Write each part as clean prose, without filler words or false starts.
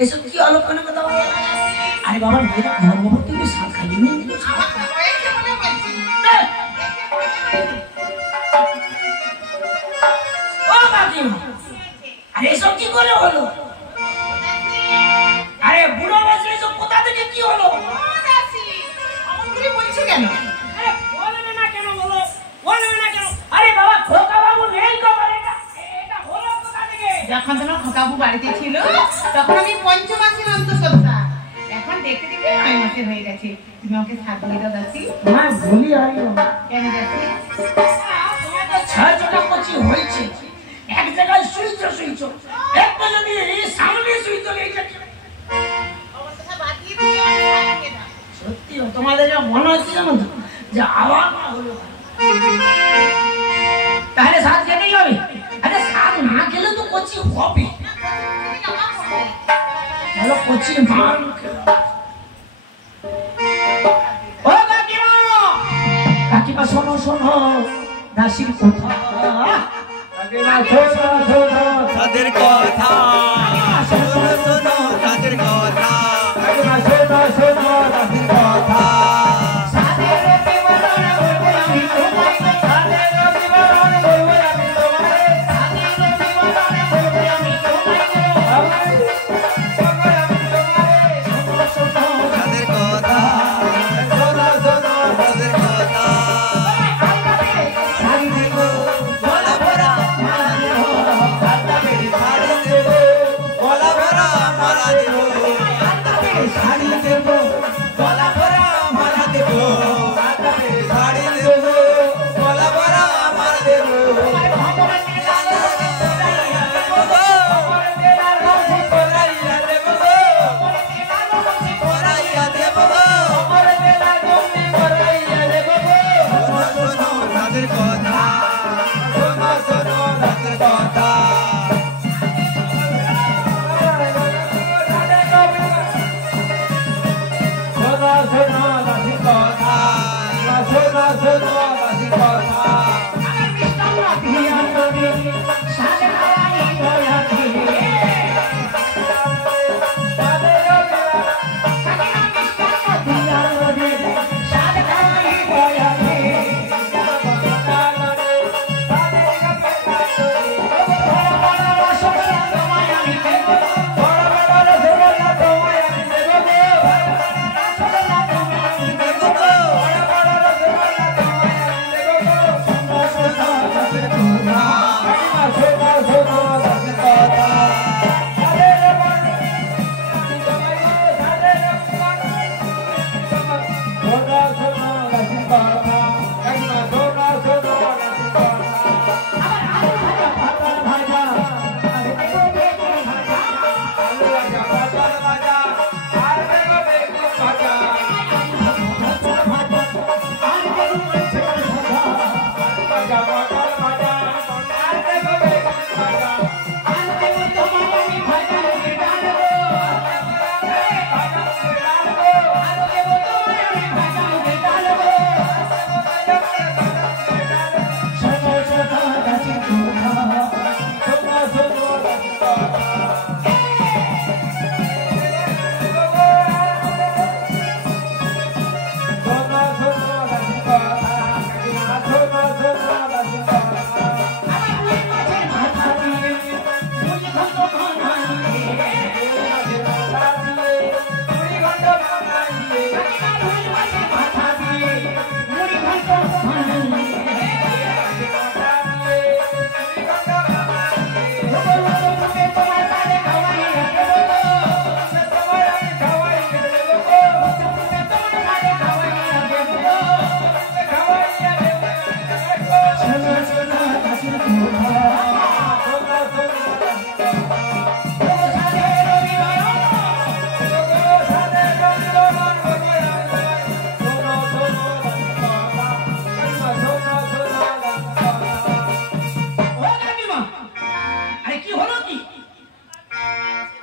এসব কি অলক্ষণে কথা বলো? আরে বাবা মেয়েরা ঘর বাবা তুমি খালি নিয়ে দিল। ও কাকিমা, আরে এসব কি করে হলো? আরে বুড়ো বয়সে এসব কোথা থেকে কি হলো? বলছো কেন? আরে বলবে না কেন বলো, বলবে না কেন? আরে বাবা খোকা বাবু নেই তো এটা হলো কোথা থেকে? যখন তোমার খোকাবু বাড়িতে ছিল তখন আমি ৫ মাসের অন্তঃসত্ত্বা, এখন দেখতে দেখতে ৯ মাসের হয়ে গেছে। তুমি ওকে সাজিয়ে দাও দাসি। মা ভুলি আইও কেন দাসি? তোমার তো ছয়টা কচি হয়েছে, এক জায়গায় শুইছো একটা যদি এই সামনে শুইতো এইটা অবস্থা বাদ দিয়ে দিও। সত্যি তোমাদের যা মনে হচ্ছে জানো তো যে আবার না হলো, তাহলে সাত খেতেই হবে। আরে সাত না খেলে তো কচি হবে, ভালো কচি মার ও কাকিমা, কাকিমা শোনো শোনো দাসির কথা, কাকিমা শোনো শোনো তাদের কথা, শোনো শোনো তাদের কথা, কাকিমা শোনো শোনো দাসির কথা।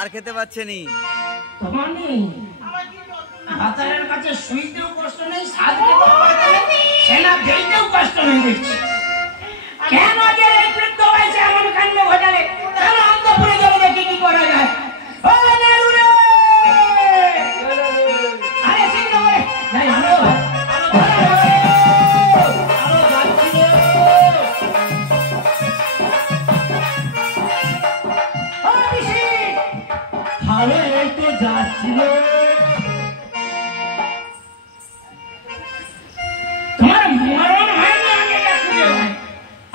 আর খেতে পাচ্ছেনি তোমার নেই বাজারের কাছে শুইতেও কষ্ট নেই, সাজতেও কষ্ট নেই, সেনা ফেলতেও কষ্ট নেই দেখছি। কেন যে এই বৃদ্ধ বয়সে এমন কাণ্ড ঘটালে? কেন অন্তপুরে যাবো দেখি কি করা যায়? ও নেরুরে আরে এই তো যাচ্ছিল। তোমার মরণ হয়নি আমি এটা খুঁজে পাই।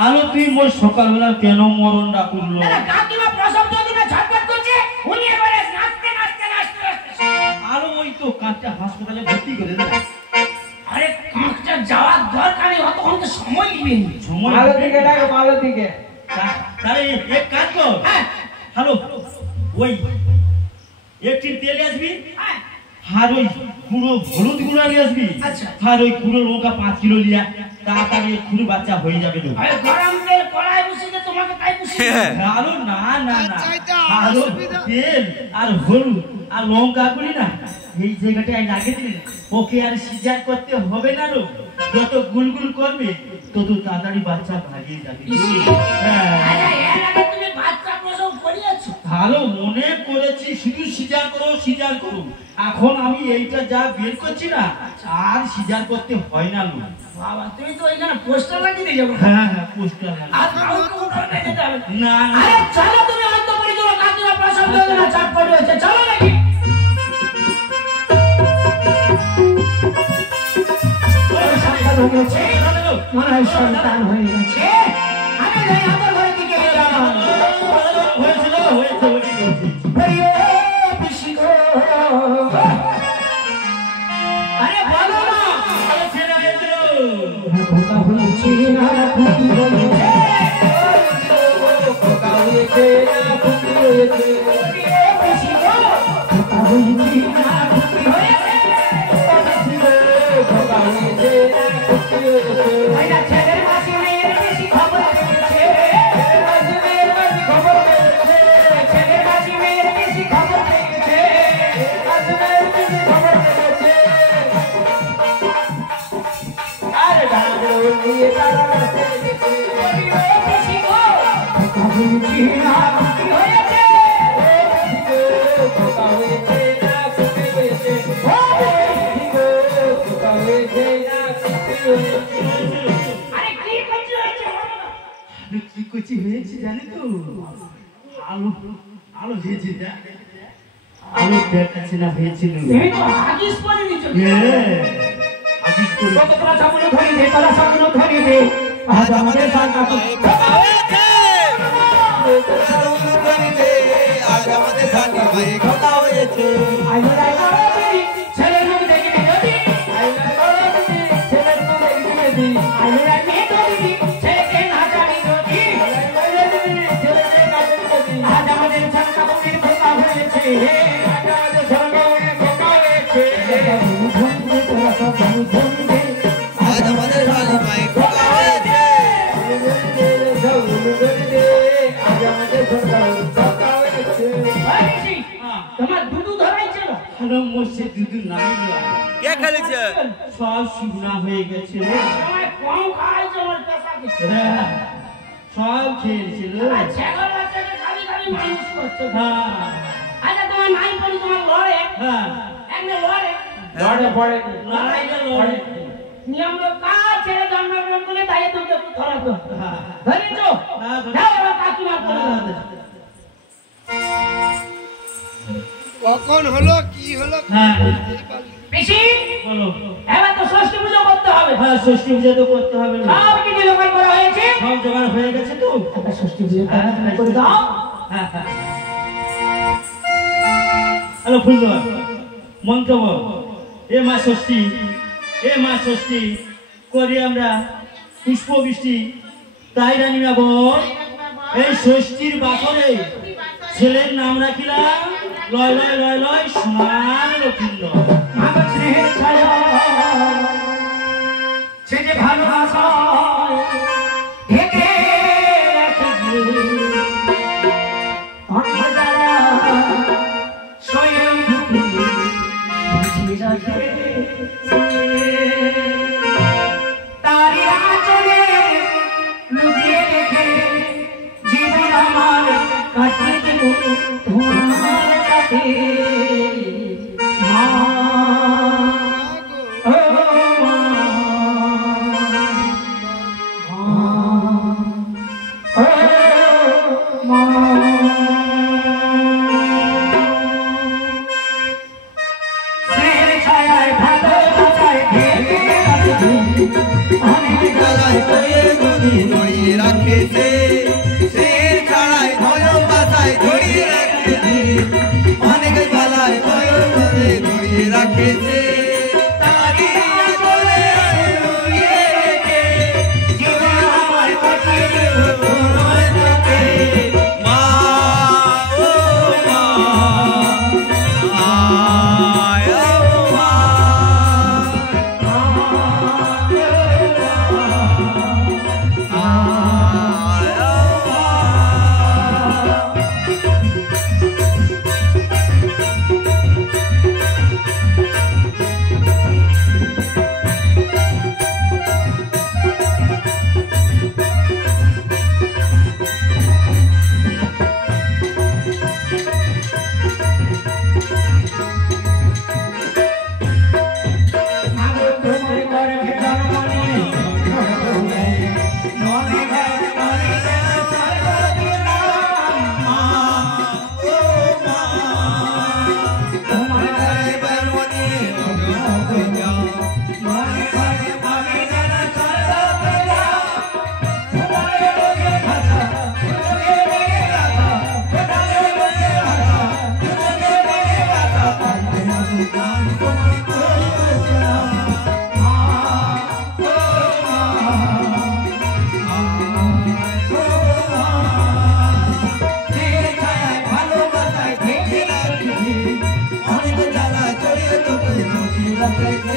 আলো তুই মোর সকালবেলা কেন মরণটা করলো? কাকিমা প্রসব যন্ত্রণা ছটফট করছে, উনি এবারে নাচতে নাচতে নাচতে নাচতে আলো ওই তো কাঁচা হাসপাতালে ভর্তি করে দেয়। আরে কাঁচটা যাওয়ার দরকার নেই, অতক্ষণ তো সময় দিবেন। সময় ভালো দিকে ডাকো, ভালো দিকে। তাহলে এক কাজ কর। হ্যাঁ হ্যালো ওই একটি তেল আসবি হ্যাঁ আর ওই গুঁড়ো হলুদ গুঁড়ো নিয়ে আসবি। আচ্ছা। আর ওই গুঁড়ো লঙ্কা 5 কিলো লিয়া, তাড়াতাড়ি খুঁড়ি বাচ্চা হয়ে যাবে তো। আরে গরম তেল কড়াই বসিয়ে তোমাকে তাই বসিয়ে আলো না না না, আলো তেল আর হলুদ আর লঙ্কা গুলি না এই জায়গাটায় লাগিয়ে দিলে ওকে আর সিজার করতে হবে না। লো যত গুলগুল করবে তত তাড়াতাড়ি বাচ্চা ভাগিয়ে যাবে। হ্যাঁ আরে এর আগে তুমি বাচ্চা প্রসব করিয়েছো? ভালো মনে করেছি, শুধু সিজার করো। এখন আমি এইটা যা বের করছি না আর সিজার করতে হয় না। লো বাবা তুমি তো এখানে পোস্টার লাগিয়ে দিয়ে যাবো। হ্যাঁ হ্যাঁ পোস্টার আর কাউকে উঠে যেতে হবে না না আরে চলো তুমি হয়তো পড়ে যাও, কাকিমা প্রসব যন্ত্রণা ছটফট হয়েছে, চলো নাকি? মনে হয় সন্তান হয়ে গেছে। আমি যাই আমার ঘরের দিকে গেলাম। আরে বলো না। খোকা হয়েছে না খুকি হয়েছে, খোকা হয়েছে না খুকি হয়েছে, খোকা হয়েছে না খুকি হয়েছে, খোকা হয়েছে না খুকি হয়েছে। ছেলের মাসি মেয়ের বেশি খবর পেয়েছে, ছেলের মাসি মেয়ের বেশি খবর পেয়েছে, আরে ডালো নিয়ে তারা বেশি গো খোকা হয়েছে না খুকি হয়েছে, খোকা হয়েছে না খুকি হয়েছে, খোকা হয়েছে না খুকি হয়েছে। আরে কি করছো হয়েছে? কি করছি হয়েছে জানি তো? আলো আলো হয়েছে না, আলো দেখাচ্ছে না হয়েছিল। তুমি তো হাগিস করে নিছো। আজিজ করে কতটা স্বপ্ন ধরিবে, তোরা স্বপ্ন ধরিবে, আজ আমাদের সরকার আজ আমাদের সাথে ভাই কথা হয়েছে। আইনাই করবি ছেলের মুখ দেখবি যদি, আইনাই করবি ছেলের মুখ দেখবি যদি, আইনাই মেয়ে করবি ছেলেকে না জানি যদি, আইনাই করবি ছেলেকে না জানি যদি, আজ আমাদের সরকার পুরীর খোকা হয়েছে, আজ আমাদের সরকার পুরীর খোকা হয়েছে। তোরা সব ধরবে আজ আমাদের ভাই ভাই কথা হয়েছে। আজ আমাদের সরকার খোকা হয়েছে। তোমার দুধু ধরাইছে না? আলো মোসে দুধু নাই লো। কে খেলেছে? সব শুকনা হয়ে গেছে রে। সময় কম খাইছে আমার পেশাকে। হ্যাঁ, সব খেয়েছিল। আর ছাগল বাচ্চাকে খালি খালি মানুষ করছে। হ্যাঁ আচ্ছা তোমার নাই বলি তোমার লড়ে, হ্যাঁ এমনি লড়ে লড়ে পড়ে লড়াইটা লড়ে। নিয়ম কাজ ছেড়ে জন্মগ্রহণ করলে তাই তোকে একটু ধরাতো। হ্যাঁ ধরেছো? হ্যাঁ, ধরেছি। যাও এবার কাকিমা করে দাও। কখন হলো কি হলো? হ্যাঁ পিসি বলো। এবার তো ষষ্ঠী পুজো করতে হবে। হ্যাঁ ষষ্ঠী পূজা তো করতে হবে না। সব কিছু জোগাড় করা হয়েছে। সব জোগাড় হয়ে গেছে তো। এবার ষষ্ঠী পুজো হ্যাঁ, করে দাও। হ্যাঁ হ্যাঁ। হ্যালো ফুলদর মন্ত্র বল। এ মা ষষ্ঠী করি আমরা পুষ্প বৃষ্টি, তাই রানিমা বল। এই ষষ্ঠীর বাসরে ছেলের নাম রাখিলাম লয় লয় লয় লয় সোনার লক্ষ্মীন্দ। আমার স্নেহের ছায়া সে যে ভালোবাসায় ঢেকে রাখবে আমার দ্বারা স্বয়ং বুঝিয়ে রাখে তারি আঁচলে লুকিয়ে রেখে জীবন আমার কাটিয়ে দেব তোমার কাছে। মা ও মা Thank you.